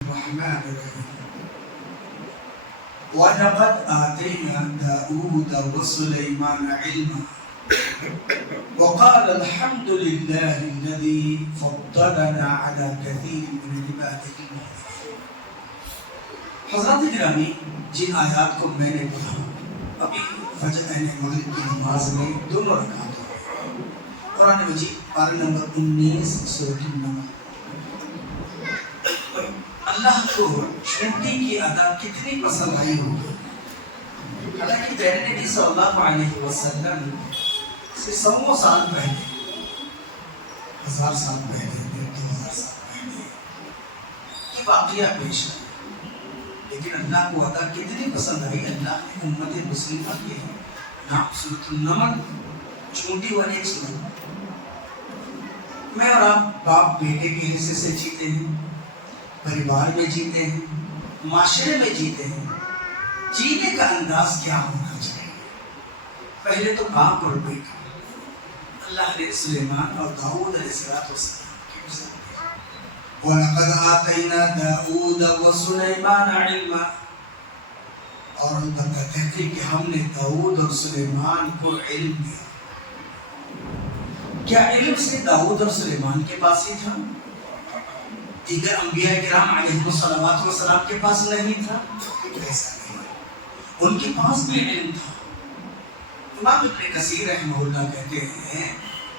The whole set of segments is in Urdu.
الرحمن الرحيم ولقد آتينا داود وسليمان علما وقال الحمد لله الذي فضلنا على كثير من عباده المؤمنين. حضرات گرامی، جن آیات کو میں نے پڑھا ابھی فجر مغرب کی نماز میں دونوں رکعت ہوئے. قرآن مجید پارہ نمبر 19 سورۃ النمل. اللہ کو چونٹی کی ادا کتنی پسند آئی ہوگی. حالانکہ پیارے نبی صلی اللہ علیہ وسلم سے 100 سال پہلے، 1000 سال پہلے، 2000 سال پہلے یہ واقعہ پیش ہے، لیکن اللہ کو ادا کتنی پسند آئی. اللہ نے امت مسلمہ کی نام سورۃ النمل چونٹی والی ایک سورت. میں اور آپ باپ بیٹے کے حصے سے جیتے ہیں، پریوار میں جیتے ہیں، معاشرے میں جیتے ہیں. جینے کا انداز کیا ہونا چاہیے؟ پہلے تو باپ اور بیٹا. اللہ نے سلیمان اور داؤد علیہ السلام کی مثال دی. وَلَقَدْ آتَيْنَا دَاؤُودَ وَسُلَيْمَانَ عِلْمًا، اور البتہ تحقیق کہ ہم نے داؤد اور سلیمان کو علم دیا. کیا علم سے داؤد اور سلیمان کے پاس ہی تھا؟ دیگر انبیاء کرام علیہ السلام کے پاس نہیں تھا؟ ایسا نہیں، ان کے پاس بھی علم تھا. امام ابن کثیر رحمہ اللہ کہتے ہیں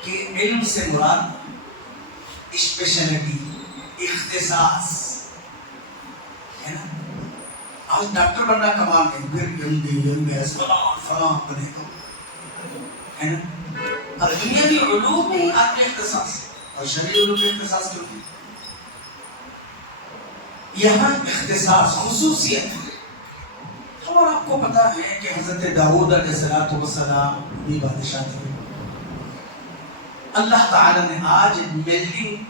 کہ علم سے مراد اسپیشلٹی، اختصاص ہے نا. آج ڈاکٹر بننا کمال نہیں، پھر فلاں بنے گا ہے نا. اب دنیاوی علوم میں آپ کے اختصاص اور شرعی علوم میں اختصاص کیوں نہیں؟ یہاں اختصاص خصوصیت ہے. اور آپ کو پتا ہے کہ حضرت داؤد علیہ السلام بھی بادشاہ تھے. اللہ تعالی نے آج ویلڈنگ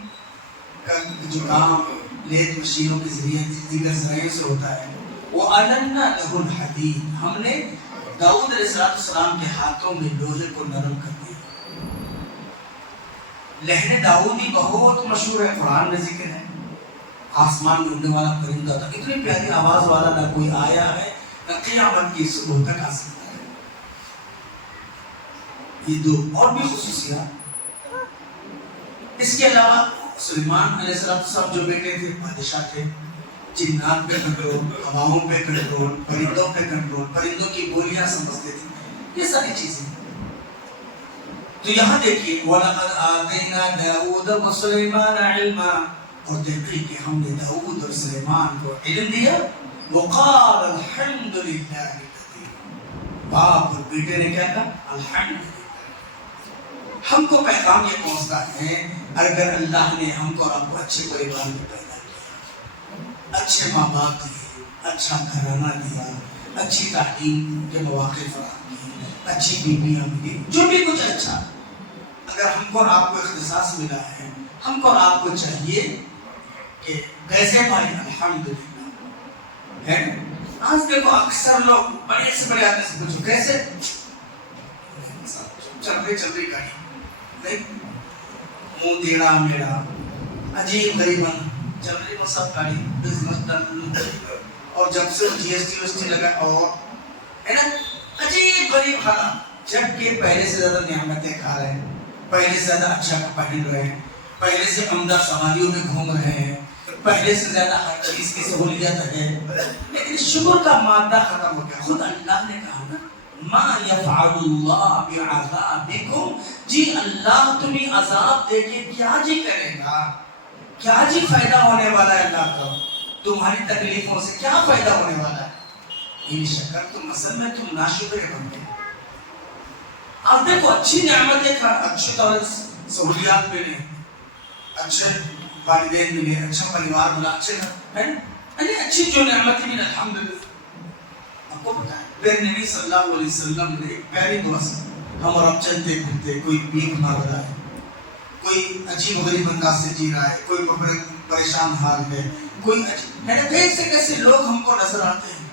کا جو کام لیت مشینوں کے ذریعے دیگر ذرائع سے ہوتا ہے، وَأَلَنَّا لَهُ الْحَدِيدَ، ہم نے داؤد علیہ السلام کے ہاتھوں میں لوہے کو نرم کر دیا. لہن داؤدی بہت مشہور ہے، قرآن میں ذکر ہے. آسمان میں اڑنے والا پرندہ تھا، اتنی پیاری آواز والا نہ کوئی آیا ہے نہ قیامت کی صبح تک آ سکتا ہے. یہ دو اور بھی خصوصیات. اس کے علاوہ سلیمان علیہ السلام جو بیٹے تھے بادشاہ تھے. جنات پہ کنٹرول، ہواؤں پہ کنٹرول، پرندوں پہ کنٹرول، پرندوں کی بولیاں سمجھتے تھے. یہ ساری چیزیں. تو یہاں دیکھیے وَلَقَدْ آتَيْنَا دَاوُودَ وَسُلَيْمَانَ عِلْمًا، اور دیکھیں کہ ہم نے داؤد اور سلیمان کو علم دیا. وقال الحمد للہ، باپ اور بیٹے نے کیا کہا؟ الحمدللہ. ہم کو پیغام یہ پہنچتا ہے اگر اللہ نے ہم کو اور آپ کو اچھے پریوار میں پیدا کیا، اچھے ماں باپ دیے، اچھا گھرانہ دیا، اچھی تعلیم کے مواقع فراہم کیے، اچھی بیویاں ملی، جو بھی کچھ اچھا، اگر ہم کو اور آپ کو اختصاص ملا ہے، ہم کو اور آپ کو چاہیے کہ کیسے بھائی الحمدللہ ہے. آج دیکھو اکثر لوگ بڑے سے بڑے آدمی سے پوچھو کیسے چل رہی گاڑی نہیں، منہ ٹیڑھا میڑھا، عجیب غریباً چل رہی وہ سب گاڑی، بزنس ڈن. اور جب سے جی ایس ٹی لگا اور ہے نا عجیب غریب حالات، جبکہ پہلے سے زیادہ نعمتیں کھا رہے ہیں، پہلے سے زیادہ اچھا پہن رہے ہیں، پہلے سے عمدہ سواریوں میں گھوم رہے ہیں، پہلے سے زیادہ ہر چیز کی سہولیت ہے، لیکن شکر کا مادہ ختم ہو گیا. خود اللہ نے کہا نا ما یفعل اللہ بعذابکم، جی اللہ تمہیں عذاب دے کے کیا جی کرے گا، کیا جی فائدہ ہونے والا ہے اللہ کو، تمہاری تکلیفوں سے کیا فائدہ ہونے والا ہے. ان شکرتم، اصل میں تم ناشکر بن گئے. آپ دیکھو اچھی نعمتیں کھا، اچھی طرح سہولیات ملے، اچھے والدین ملے، اچھا پریوار ملا، اچھے اچھی جو نعمتیں ملی الحمدللہ. آپ کو پتا ہے پھر نبی صلی اللہ علیہ وسلم نے ایک پیاری دعا سے ہم اور اب چلتے پھرتے، کوئی بھیک مانگ رہا ہے، کوئی عجیب غریب انداز سے جی رہا ہے، کوئی پریشان حال ہے، کوئی کیسے کیسے لوگ ہم کو نظر آتے ہیں.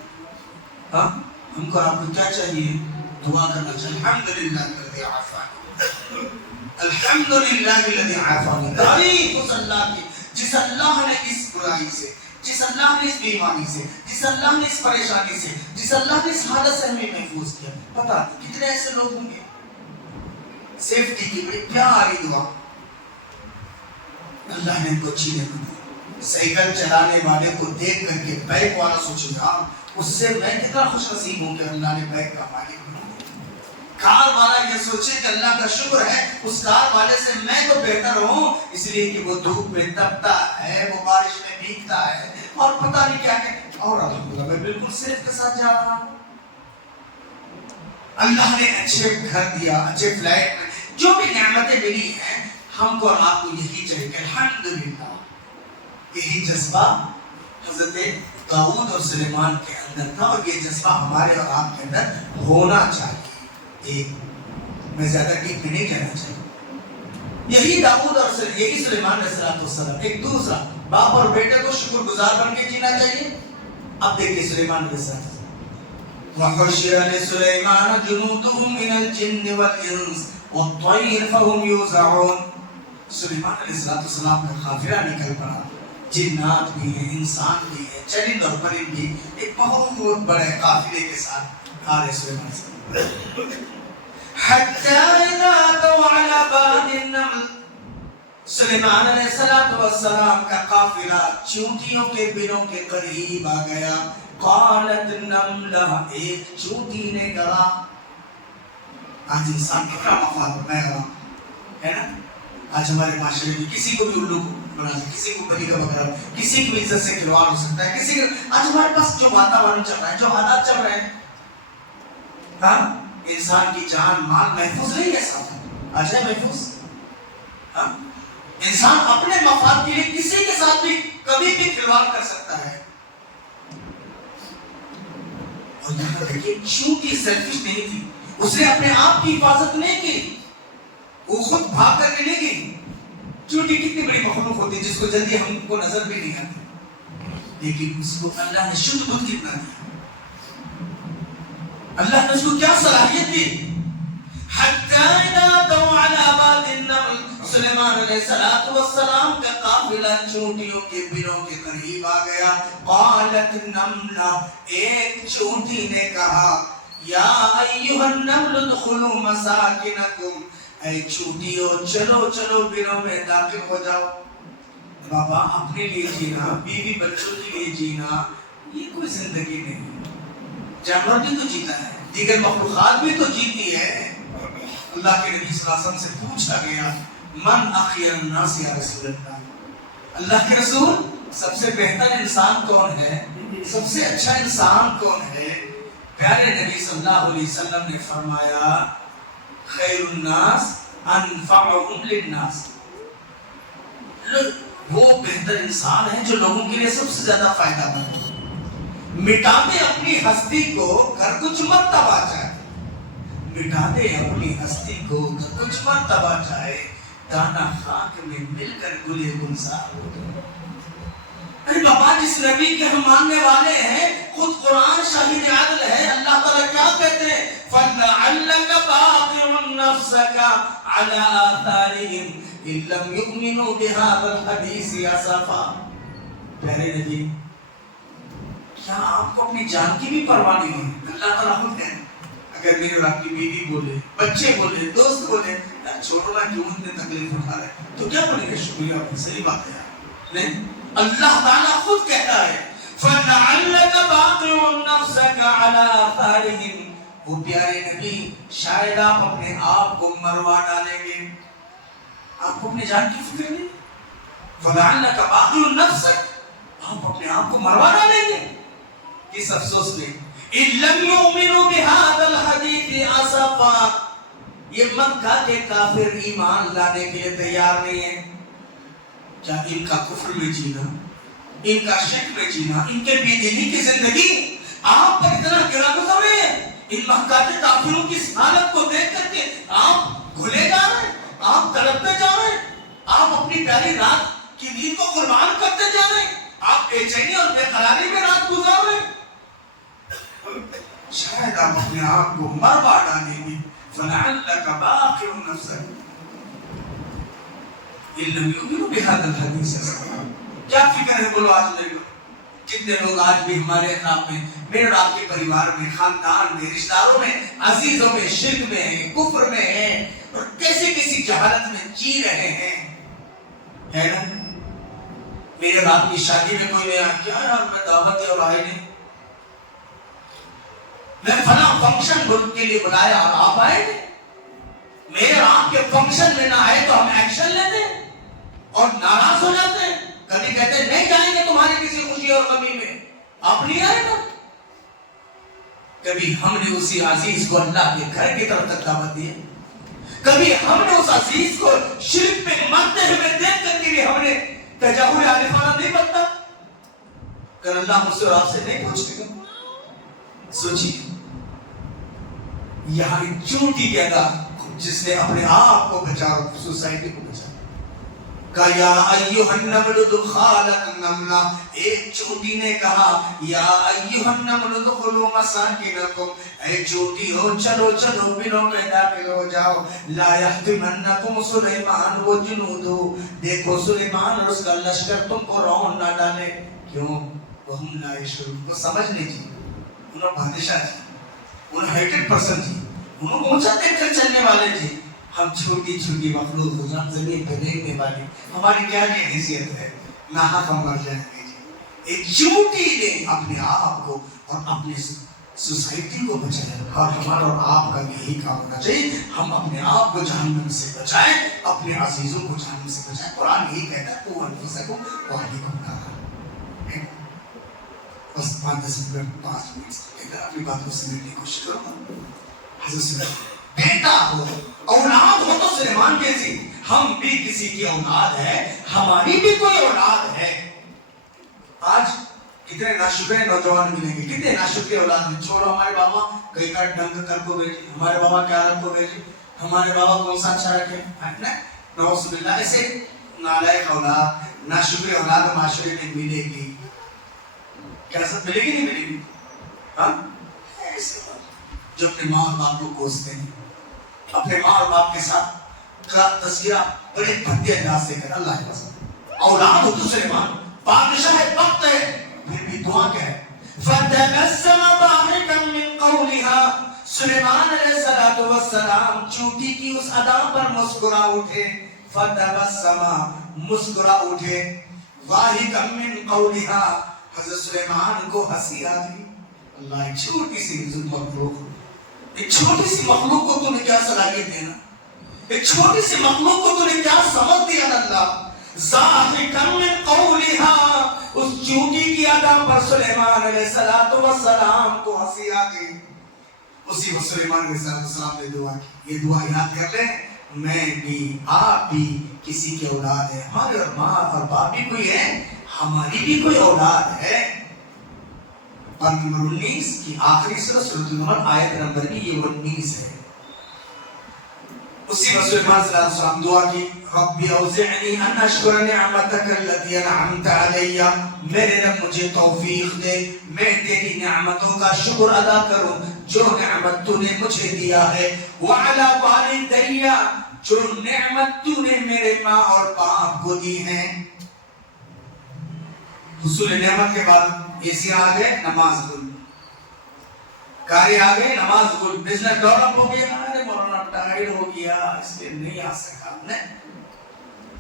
ہاں ہم کو آپ کو کیا چاہیے؟ دعا کرنا چاہیے الحمدللہ الذی عافانی، الحمدللہ الذی عافانی. تعریف اس اللہ کی جس اللہ نے اس برائی سے، جس اللہ نے اس بیماری سے، جس اللہ نے اس پریشانی سے، جس اللہ نے اس حالت سے ہمیں محفوظ کیا، پتا کتنے ایسے لوگ ہوں گے. سیفٹی کی بڑی پیاری دعا اللہ نے ان کو اچھی نعمت دی. سائیکل چلانے والے کو دیکھ کر کے بائک والا سوچے گا اس سے میں کتنا خوش نصیب ہوں کہ اللہ نے بائک کا مالک بنا دیا. کار والا یہ سوچے کہ اللہ کا شکر ہے اس کار والے سے میں تو بہتر ہوں، اس لیے کہ وہ دھوپ میں تپتا ہے، وہ بارش میں بھیگتا ہے اور پتہ نہیں کیا کہ اور الحمدللہ میں بالکل سیف کے ساتھ جا رہا ہوں. اللہ نے اچھے گھر دیا، اچھے فلیٹ میں جو بھی نعمتیں ملی ہیں ہم کو اور آپ کو یہی چاہیے کہ الحمدللہ. یہی جذبہ حضرت داؤد اور سلیمان کے اندر تھا اور یہ جذبہ ہمارے اور آپ کے اندر ہونا چاہیے. ایک میں زیادہ ڈیپ میں نہیں کہنا چاہیے. یہی داؤد اور یہی سلیمان علیہ السلام. ایک دوسرا باپ اور بیٹے کو شکر گزار بن کے جینا چاہیے. اب دیکھیے سلیمان علیہ السلام وَحُشِرَ لِسُلَيْمَانَ جُنُودُهُ مِنَ الْجِنِّ وَالْإِنسِ وَالطَّيْرِ فَهُمْ يُوزَعُونَ. سلیمان علیہ السلام کا قافلہ نکل پڑا، جنات بھی ہیں، انسان بھی ہیں، چرند اور پرند بھی ایک بہت بڑے قافلے کے ساتھ آ رہے سلیمان علیہ حتی اذا اتوا علی باد النمل. سلیمان علیہ السلام کا قافلہ چونٹیوں کے بنوں کے قریب آ گیا. قالت نملہ، ایک چونٹی نے کہا. آج انسان کتنا مفاد میں ہے نا. آج ہمارے معاشرے میں کسی کو بھی الو بنا سکتا، کسی کو بلی کا بکرا، کسی کو عزت سے کھلواڑ ہو سکتا ہے، کسی کو. آج ہمارے پاس جو واتاورن چل رہا ہے، جو حالات چل رہے ہیں، ہاں انسان کی جان مال محفوظ نہیں ہے ساتھ. آج ہے محفوظ. ہاں انسان اپنے مفاد کے لیے کسی کے ساتھ بھی کبھی بھی کھلواڑ کر سکتا ہے. اور یہاں دیکھیے چونکہ سیلفش نہیں تھی، اس نے اپنے آپ کی حفاظت نہیں کی، وہ خود بھاگ کر کے نہیں گئی. چونٹی کتنی بڑی مخلوق ہوتی ہے جس کو جلدی ہم کو نظر بھی نہیں آتی، لیکن اس کو اللہ نے شدھ بدھ کتنا دیا. اللہ نے اس کو کیا صلاحیت دی. حتی اذا اتوا علی باد النمل. سلیمان علیہ السلام کا قافلہ چونٹیوں کے بنوں کے قریب آ گیا. قالت نملہ، ایک چونٹی نے کہا یا ایھا النمل ادخلوا مساکنکم. اے چونٹیوں چلو چلو بنوں میں داخل ہو جاؤ. بابا اپنے لیے جینا، بیوی بچوں کے لیے جینا یہ کوئی زندگی نہیں. جانور بھی تو جیتا ہے، دیگر مخلوقات بھی تو جیتی ہے. اللہ کے نبی صلی اللہ علیہ وسلم سے پوچھا گیا من اخیر الناس یا رسول اللہ. اللہ کے رسول سب سے بہتر انسان کون ہے، سب سے اچھا انسان کون ہے؟ پیارے نبی صلی اللہ علیہ وسلم نے فرمایا خیر الناس انفعهم للناس. وہ بہتر انسان ہے جو لوگوں کے لیے سب سے زیادہ فائدہ مند ہو. مٹا دے اپنی ہستی کو گھر کچھ مت تباہ جائے. مٹا دے اپنی ہستی کو گھر کچھ مت تباہ جائے. دانا خاک میں مل کر گلے گلزار ہو گئے. ارے بابا جس نبی کے ہم ماننے والے ہیں خود قرآن شاہد عدل ہے. اللہ تعالیٰ کیا کہتے ہیں فَلَعَلَّكَ بَاخِعٌ نَفْسَكَ عَلَىٰ آثَارِهِمْ إِن لَّمْ يُؤْمِنُوا بِهَٰذَا الْحَدِيثِ أَسَفًا. پیارے نبی کیا آپ کو اپنی جان کی بھی پرواہ نہیں ہے؟ اللہ تعالیٰ خود ہے اگر میرے اور آپ کی بیوی بولے، بچے بولے، دوست بولے چھوڑو نا کیوں اتنے تکلیف اٹھا رہے ہیں تو کیا بولیں گے شکریہ. صحیح بات ہے نہیں. اللہ تعالیٰ خود کہتا ہے فَلَعَلَّكَ بَاخِعٌ نَفْسَكَ عَلَىٰ آثَارِهِمْ. وہ پیارے نبی شاید آپ اپنے آپ کو مروا ڈالیں گے. آپ کو اپنی جان کی فکر نہیں. فَلَعَلَّكَ بَاخِعٌ نَفْسَكَ، آپ اپنے آپ کو مروا ڈالیں گے. کس افسوس میں إِن لَّمْ يُؤْمِنُوا بِهَٰذَا الْحَدِيثِ أَسَفًا. یہ مکہ کے کافر ایمان لانے کے لیے تیار نہیں ہیں. کیا ان کا کفر میں جینا، ان کا شک میں جینا، ان کے بے دینی کی زندگی آپ پر اتنا گرا گزر رہے ہیں؟ ان مکہ کے کافروں کی حالت کو دیکھ کر کے آپ بھولے جا رہے ہیں، آپ تڑپتے جا رہے ہیں، آپ اپنی پیاری رات کی نیند کو قربان کرتے جا رہے ہیں، آپ بے چینی اور بے قراری میں رات گزار رہے ہیں. شاید آپ اپنے آپ کو مروا ڈالیں گے. فَلَعَلَّكَ بَاخِعٌ نَفْسَكَ إِن لَّمْ يُؤْمِنُوا بِهَٰذَا الْحَدِيثِ أَسَفًا. کیا فکر ہے بولو آج میرے کو؟ کتنے لوگ آج بھی ہمارے اطراف میں، میرے اور آپ کے پریوار میں، خاندان میں، رشتہ داروں میں، عزیزوں میں شرک میں ہیں، کفر میں ہیں، اور کیسے کسی جہالت میں جی رہے ہیں، ہے نا؟ میرے اور آپ کی شادی میں کوئی نہیں، کیا یار میں دعوت دیا اور آئے نہیں، میں فلاں فنکشن کے لیے بلایا اور آپ آئے نہیں، میرے اور آپ کے فنکشن میں نہ آئے تو ہم ایکشن لیتے ہیں اور ناراض ہو جاتے ہیں، کبھی کہتے ہیں نہیں جائیں گے تمہاری کسی خوشی اور غمی میں، آپ نہیں آئے گا۔ کبھی ہم نے اسی عزیز کو اللہ کے گھر کی طرف تک دعوت دی ہے، کبھی ہم نے اس عزیز کو شرک میں مرتے ہوئے دیکھ کر کے بھی ہم نے تجاہل عارفانہ نہیں بنتا، کہ اللہ مجھ سے اور آپ سے نہیں پوچھے گا۔ سوچیے یہاں ایک چونٹی کہتا جس نے اپنے آپ کو بچا اور سوسائٹی کو بچا، کہا یا ایوہ النمل ادخلوا النملہ، ایک چونٹی نے کہا یا ایوہ النمل ادخلوا مساکنکم، اے چونٹی ہو چلو چلو بلوں میں داخل ہو جاؤ، لا یحطمنکم سلیمان و جنودہ، دیکھو سلیمان اور اس کا لشکر تم کو رون نہ ڈالے، کیوں؟ وہم لا یشعرون، وہ سمجھ نہیں جی، انہوں بادشاہ جی، انہوں 100% جی، انہوں اونچا دیکھ کر چلنے والے جی، ہم چھوٹی چھوٹی مخلوق گزران زمین پہ دیکھنے والی، ہماری کیا حیثیت ہے، ناحق ہم مر جائیں گے جی۔ ایک چونٹی نے اپنے آپ کو اور اپنی سوسائٹی کو بچایا، اور ہمارا اور آپ کا یہی کام ہونا چاہیے، ہم اپنے آپ کو جہنم سے بچائیں، اپنے عزیزوں کو جہنم سے بچائیں۔ قرآن یہی کہتا ہے قُوْ أَنفُسَكُمْ وَأَهْلِيكُمْ نَارًا۔ بس 5-10 منٹ 5 منٹ اپنی بات کو سمجھنے کی کوشش کرو۔ حضرت سلیمان بیٹا ہو، اولاد ہو تو سلیمان جیسی، ہم بھی کسی کی اولاد ہے، ہماری بھی کوئی اولاد ہے۔ آج کتنے ناشکرے نوجوان ملیں گے، کتنے ناشکرے اولاد ہیں، چھوڑو ہمارے بابا کئی کا ڈنگ کر کو بیٹی، ہمارے بابا کیا رکھ کو بیٹی، ہمارے بابا کون سا اچھا رکھے، نعوذ باللہ، ایسے نالائق اولاد، ناشکرے اولاد معاشرے میں ملے گی، کیا سب ملے گی نہیں ملے گی؟ ہاں ایسے جو اپنے ماں اور باپ کو کوستے ہیں، اپنے ماں اور باپ کے ساتھ کا تذکرہ بڑے بھدے انداز سے کر، اللہ کے قسم اولاد ہو تو سلیمان بادشاہ وقت ہے، پھر بھی دعا کیا ہے، فَتَبَسَّمَ ضَاحِكًا مِّن قَوْلِهَا، سلیمان علیہ السلام چونٹی کی اس ادا پر مسکرا اٹھے، فَتَبَسَّمَ مسکرا اٹھے، ضَاحِكًا مِّن قَوْلِهَا، حضرت سلیمان کو ہنسی آ گئی۔ اللہ ایک چھوٹی سی مخلوق، ایک چھوٹی سی مخلوق کو تو نے کیا صلاحیت دینا، ایک چھوٹی سی مخلوق کو تو نے کیا سمجھ دیا اللہ، ضاحکا من قولها، اس چونٹی کی ادا پر سلیمان علیہ السلام کو ہنسی آ گئی۔ اسی وقت سلیمان علیہ السلام نے دعا کی، یہ دعا یاد کر لیں، میں بھی آپ بھی کسی کی اولاد ہے، ہمارے اور ماں اور باپ بھی کوئی ہے، ہماری بھی کوئی اولاد ہے۔ پارہ نمبر 19 کی آخری سورۃ النمل آیت نمبر بھی یہ 19 ہے۔ اسی وقت سلیمان صلی اللہ علیہ وسلم دعا کی، رب اوزعنی ان اشکر نعمتک التی انعمت علی، میرے رب مجھے توفیق دے میں تیری نعمتوں کا شکر ادا کروں جو نعمت تو نے مجھے دیا ہے، وعلی والدی، جو نعمت تو نے میرے ماں اور باپ کو دی ہے۔ حصول نعمت کے بعد اسی آگے نماز گل، کاری آگے نماز گل، بزنس ڈیولپ ہو گیا، ارے مولانا ٹائرڈ ہو گیا اس لیے نہیں آ سکا،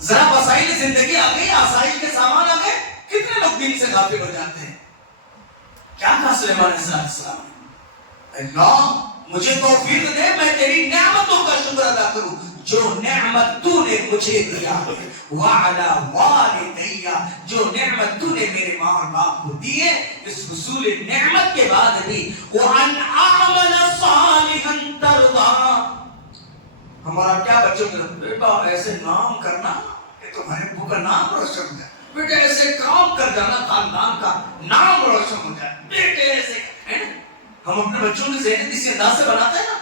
ذرا وسائل زندگی آ گئی، آسائش کے سامان آ گئے، کتنے لوگ دین سے غافل ہو جاتے ہیں۔ کیا کہا سلیمان علیہ السلام، اللہ مجھے توفیق دے میں تیری نعمتوں کا شکر ادا کروں جو نعمت تو نے مجھے دیا ہے، وعلی والدی، جو نعمت تو نے میرے ماں اور باپ کو دی ہے، اس حصول نعمت کے بعد بھی وَأَنْ أَعْمَلَ صَالِحًا تَرْضَىٰ، ہمارا کیا بچوں کے بیٹا ایسے نام کرنا کہ تمہارے ابو کا نام روشن ہو جائے، بیٹے ایسے کام کر جانا خاندان کا نام روشن ہو جائے، بیٹے ایسے ہے نا، ہم اپنے بچوں کے ذہن اسی انداز سے بناتے ہیں نا۔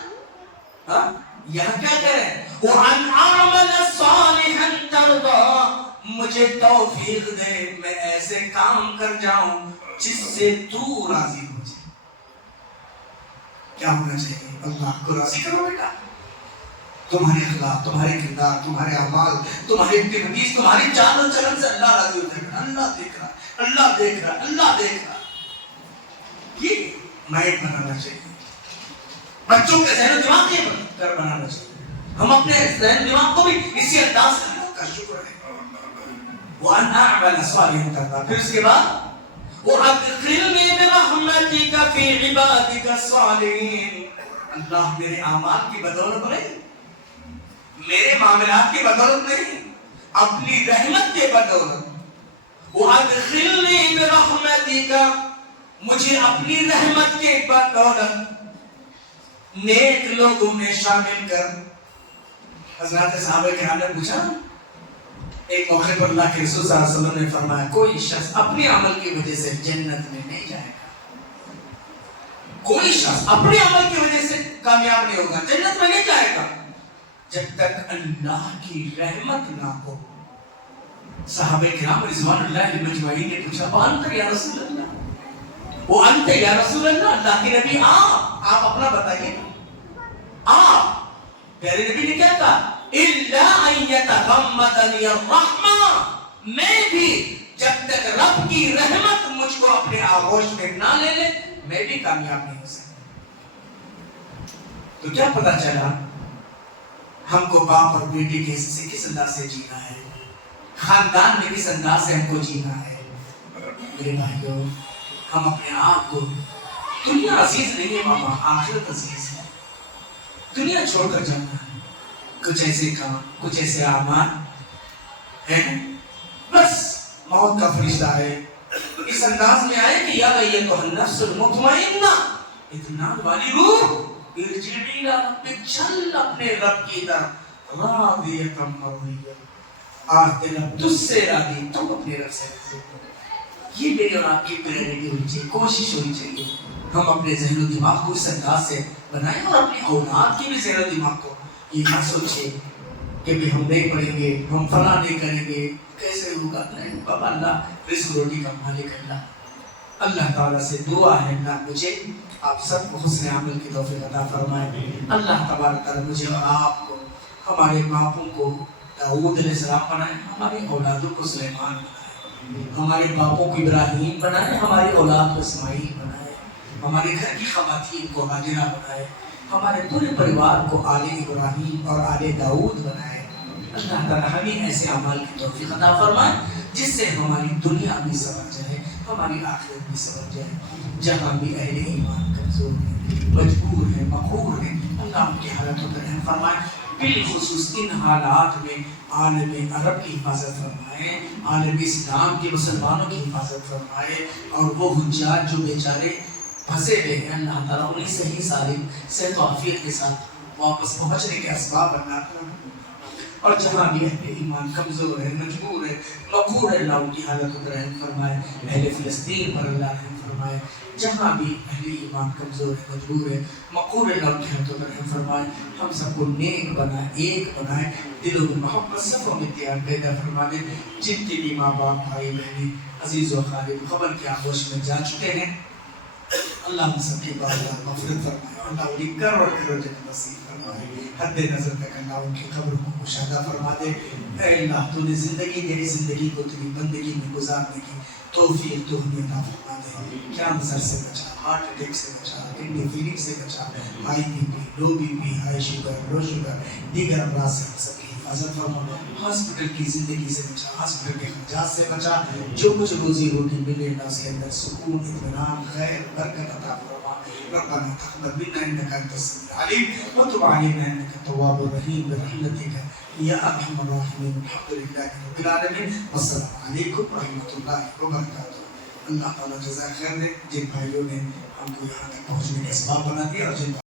ہاں یہاں کیا کہہ رہے ہیں، وَأَنْ أَعْمَلَ صَالِحًا تَرْضَىٰ، مجھے توفیق دے میں ایسے کام کر جاؤں جس سے تو راضی ہو جائے۔ کیا ہونا چاہیے، اللہ کو راضی کرو بیٹا، تمہارے اخلاق، تمہارے کردار، تمہارے اعمال، تمہاری تمیز، تمہاری چال و چلن سے اللہ راضی ہو جائے گا، اللہ دیکھ رہا ہے۔ اللہ دیکھ رہا، اللہ دیکھ رہا. یہ مائنڈ بنانا چاہیے بچوں کے ذہن و دماغ یہ کر بنانا چاہیے. ہم اپنے ذہن دماغ کو بھی اسی انداز سے اللہ کا شکر ہے وَأَنْ أَعْمَلَ صَالِحًا کرتا. پھر اس کے بعد وَأَدْخِلْنِي بِرَحْمَتِكَ فِي عِبَادِكَ الصَّالِحِينَ. اللہ میرے اعمال کی بدولت نہیں، میرے معاملات کی بدولت نہیں، اپنی رحمت کے بدولت. وَأَدْخِلْنِي بِرَحْمَتِكَ، مجھے اپنی رحمت کے بدولت نیک لوگوں میں شامل کر. حضرات صحابہ کرام نے پوچھا، ایک موقع پر اللہ کے رسول صلی اللہ علیہ وسلم نے فرمایا کوئی شخص اپنے عمل کی وجہ سے جنت میں نہیں جائے گا. کوئی شخص اپنے عمل کی وجہ سے کامیاب نہیں ہوگا، جنت میں نہیں جائے گا جب تک اللہ کی رحمت نہ ہو. صحابہ کرام رضوان اللہ علیہم اجمعین نے پوچھا وانت یا رسول اللہ، وہ انت یا رسول اللہ، اللہ کے نبی آپ اپنا بتائیے. آپ پیارے نبی نے کیا کہا؟ اِلَّا أَن يَتَغَمَّدَنِيَ الرَّحْمَةُ، میں بھی جب تک رب کی رحمت مجھ کو اپنے آغوش میں نہ لے لے میں بھی کامیاب نہیں ہو سکتا. تو کیا پتا چلا ہم کو باپ اور بیٹی کے حصے سے کس انداز سے جینا ہے، خاندان میں کس انداز سے ہم کو جینا ہے. میرے بھائیوں، ہم اپنے آپ کو، دنیا عزیز نہیں ہے ماما، آخرت عزیز ہے. دنیا چھوڑ کر جانا ہے. کچھ ایسے کام، کچھ ایسے اعمال ہیں، بس موت کا فرشتہ ہے اس انداز میں آئے کہ یا ایتھا النفس المطمئنہ، اطمینان والی روح، ارجعی الی ربک، چل اپنے رب کی طرف، راضیۃ مرضیہ، آج دل اب تجھ سے راضی، تم اپنے رب سے راضی. یہ میری اور آپ کی پریورٹی ہونی چاہیے، کوشش ہونی چاہیے ہم اپنے ذہن و دماغ کو اس انداز سے بنائیں اور اپنی اولاد کی بھی ذہن و دماغ کو یہ نہ سوچے کہ بھی ہم نہیں پڑھیں گے، ہم فلاں نہیں کریں گے، کیسے ہوگا. نہیں بابا، اللہ رزق روٹی کا مالک اللہ. اللہ تعالیٰ سے دعا ہے اللہ مجھے آپ سب کو حسن عمل کی توفیق عطا فرمائے. اللہ تبارک تعالیٰ مجھے اور آپ کو، ہمارے باپوں کو داؤد علیہ السلام بنائے، ہماری اولادوں کو سلیمان بنائے، ہمارے باپوں کو ابراہیم بنائے، ہماری اولاد کو اسماعیل بنائے، ہمارے گھر کی خواتین کو ہاجرہ بنائے، ہمارے پورے پریوار کو آل ابراہیم اور آل داؤد بنائے. اللہ تعالیٰ ہمیں ایسے اعمال کی توفیق عطا فرمائے جس سے ہماری دنیا بھی سبر جائے، ہماری آخرت بھی سبر جائے. جہاں بھی اہل ایمان کمزور ہیں، مجبور ہیں، مقہور ہیں، اللہ ان کی حالتوں پر رحم فرمائے. بالخصوص ان حالات میں عالم عرب کی حفاظت فرمائے، عالم اسلام کے مسلمانوں کی حفاظت فرمائے، اور وہ حجاج جو بیچارے پھنسے ہوئے ہیں اللہ تعالیٰ انہیں صحیح سالم صحت و عافیت کے ساتھ واپس پہنچنے کے اسباب بنا کر. اور جہاں بھی اہل ایمان کمزور ہے، مجبور ہے، مقہور ہے، اللہ ان کی حالت پر رحم فرمائے. اہل فلسطین پر اللہ رحم فرمائے. جہاں بھی اہل ایمان کمزور ہے، مجبور ہے، مقہور ہے، اللہ ان کی حالت پر رحم فرمائے. ہم سب کو نیک بنائے، ایک بنائے، دلوں میں محبت صفوں میں اتحاد پیدا فرما دے. جن کے بھی ماں باپ، بھائی بہنیں عزیز و اقارب قبر کے آغوش میں جا چکے ہیں، اللہ ہم سب کی بارگاہ میں مغفرت فرمائے، اللہ انہیں کروڑ کروڑ جنت نصیب فرمائے. حد نظر تک اللہ ان کی قبر کو مشاہدہ فرما دے. اے اللہ تو نے زندگی دے، زندگی کو تیری بندگی میں گزارنے کی توفیق تو ہمیں عطا فرما دے. کینسر سے بچا، ہارٹ اٹیک سے بچا، کڈنی فیلنگ سے بچا، ہائی بی پی، لو بی پی، ہائی شوگر، لو شوگر، دیگر امراض سے ہم سب کی حفاظت فرما. ہاسپٹل کی زندگی سے بچا، ہاسپٹل کے خرچات سے بچا. جو کچھ روزی روٹی ملے اللہ اس کے اندر سکون، اطمینان، خیر، برکت عطا فرما. ربنا تقبل منا انك انت السميع العليم وتب علينا انك التواب الرحيم برحمتك يا ارحم الراحمين. الحمد لله رب العالمين والسلام عليكم ورحمة الله وبركاته. اللہ تعالیٰ جزائے خیر دے جن بھائیوں نے ہم کو یہاں تک پہنچنے کا اسباب بنا دیا اور جن